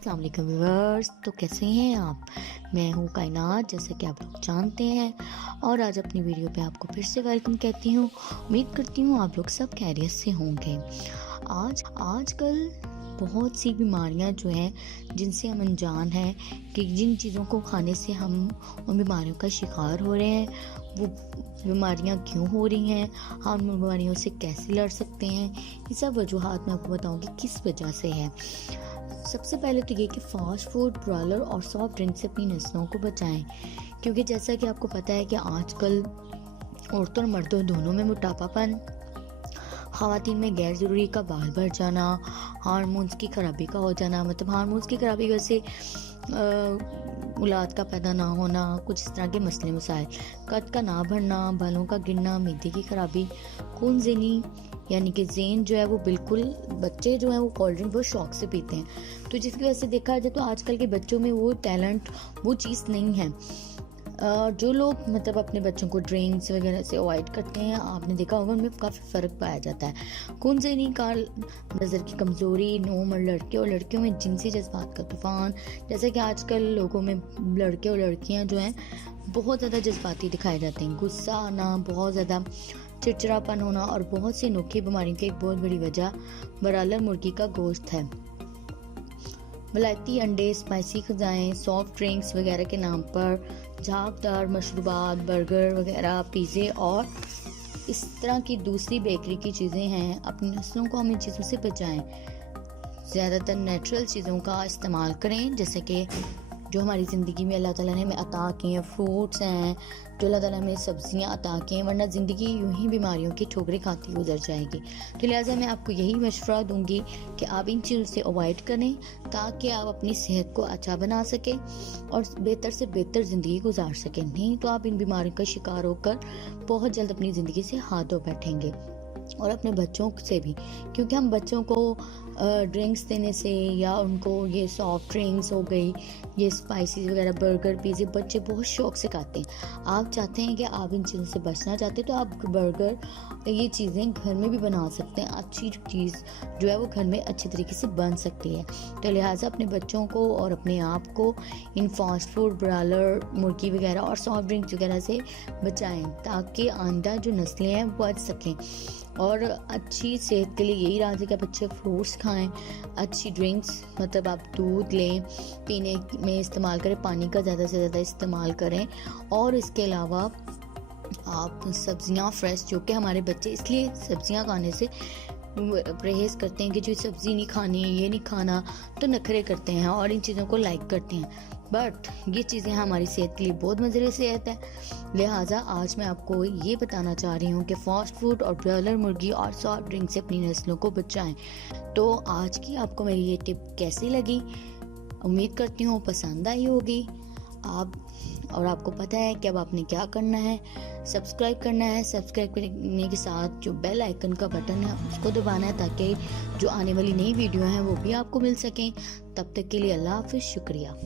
अस्सलाम वालेकुम व्यूअर्स। तो कैसे हैं आप? मैं हूँ कायनात, जैसा कि आप लोग जानते हैं, और आज अपनी वीडियो पे आपको फिर से वेलकम कहती हूँ। उम्मीद करती हूँ आप लोग सब खैरियत से होंगे। आजकल बहुत सी बीमारियां जो हैं जिनसे हम अनजान हैं कि जिन चीज़ों को खाने से हम उन बीमारियों का शिकार हो रहे हैं, वो बीमारियां क्यों हो रही हैं, हम उन बीमारियों से कैसे लड़ सकते हैं, ये सब वजूहात मैं आपको बताऊंगी किस वजह से है। सबसे पहले तो ये कि फास्ट फूड, ब्रॉयलर और सॉफ्ट ड्रिंक से अपनी नस्लों को बचाएं, क्योंकि जैसा कि आपको पता है कि आजकल औरतों और मर्दों दोनों में मोटापापन, ख़वातीन में गैर ज़रूरी का बाल बढ़ जाना, हार्मोन्स की खराबी का हो जाना, मतलब हार्मोन्स की खराबी की वजह से औलाद का पैदा ना होना, कुछ इस तरह के मसले मसाइल, कद का ना बढ़ना, बालों का गिरना, मीदे की खराबी, खून ज़नी यानी कि ज़ेन जो है वो बिल्कुल, बच्चे जो है वो कोल्ड ड्रिंक बहुत शौक से पीते हैं, तो जिसकी वजह से देखा जाए तो आजकल के बच्चों में वो टैलेंट, वो चीज़ नहीं है। जो लोग मतलब अपने बच्चों को ड्रिंक्स वगैरह से अवॉइड करते हैं, आपने देखा होगा उनमें काफ़ी फ़र्क पाया जाता है। खूनज़नी का, नज़र की कमज़ोरी, नोमर लड़के और लड़कियों में जिनसी जज्बात का तूफान, जैसे कि आजकल लोगों में लड़के और लड़कियां जो हैं बहुत ज़्यादा जज्बाती दिखाए जाते हैं, गुस्सा आना, बहुत ज़्यादा चिड़चिड़ापन होना, और बहुत सी अनोखी बीमारियों की एक बहुत बड़ी वजह ब्रॉयलर मुर्गी का गोश्त है। वलायती अंडे, स्पाइसी ग़िज़ाएँ, सॉफ्ट ड्रिंक्स वगैरह के नाम पर झागदार मशरूबात, बर्गर वगैरह, पिज़्ज़े और इस तरह की दूसरी बेकरी की चीज़ें हैं। अपनी नस्लों को हम इन चीज़ों से बचाएं। ज़्यादातर नेचुरल चीज़ों का इस्तेमाल करें, जैसे कि जो हमारी ज़िंदगी में अल्लाह ताला ने हमें अता किए हैं, फ्रूट्स हैं, जो अल्लाह ताला हमें सब्जियां अता की हैं, वरना ज़िंदगी यूं ही बीमारियों की ठोकरें खाती गुजर जाएगी। तो लिहाजा मैं आपको यही मशवरा दूंगी कि आप इन चीज़ों से अवॉइड करें, ताकि आप अपनी सेहत को अच्छा बना सकें और बेहतर से बेहतर ज़िंदगी गुजार सकें। नहीं तो आप इन बीमारियों का शिकार होकर बहुत जल्द अपनी ज़िंदगी से हाथ धो बैठेंगे, और अपने बच्चों से भी, क्योंकि हम बच्चों को ड्रिंक्स देने से, या उनको ये सॉफ्ट ड्रिंक्स हो गई, ये स्पाइसी वगैरह, बर्गर, पिज़्ज़े बच्चे बहुत शौक से खाते हैं। आप चाहते हैं कि आप इन चीज़ों से बचना चाहते हैं, तो आप बर्गर, ये चीज़ें घर में भी बना सकते हैं। अच्छी चीज़ जो है वो घर में अच्छी तरीके से बन सकती है। तो लिहाजा अपने बच्चों को और अपने आप को इन फास्ट फूड, ब्रॉयलर मुर्गी वगैरह और सॉफ्ट ड्रिंक्स वगैरह से बचाएं, ताकि आइंदा जो नस्लें हैं वो बच सकें। और अच्छी सेहत के लिए यही राज है कि आप अच्छे फ्रूट्स खाएं, अच्छी ड्रिंक्स, मतलब आप दूध लें, पीने में इस्तेमाल करें, पानी का ज़्यादा से ज़्यादा इस्तेमाल करें, और इसके अलावा आप सब्जियां फ्रेश, जो कि हमारे बच्चे इसलिए सब्जियां खाने से परहेज़ करते हैं कि जो सब्ज़ी नहीं खानी, ये नहीं खाना, तो नखरे करते हैं और इन चीज़ों को लाइक करते हैं, बट ये चीज़ें हमारी सेहत के लिए बहुत मज़रे सेहत है। लिहाजा आज मैं आपको ये बताना चाह रही हूँ कि फास्ट फूड और ब्रॉयलर मुर्गी और सॉफ्ट ड्रिंक से अपनी नस्लों को बचाएं। तो आज की आपको मेरी ये टिप कैसी लगी? उम्मीद करती हूँ पसंद आई होगी और आपको पता है कि अब आपने क्या करना है, सब्सक्राइब करना है। सब्सक्राइब करने के साथ जो बेल आइकन का बटन है उसको दबाना है, ताकि जो आने वाली नई वीडियो हैं वो भी आपको मिल सकें। तब तक के लिए अल्लाह हाफ़िज़, शुक्रिया।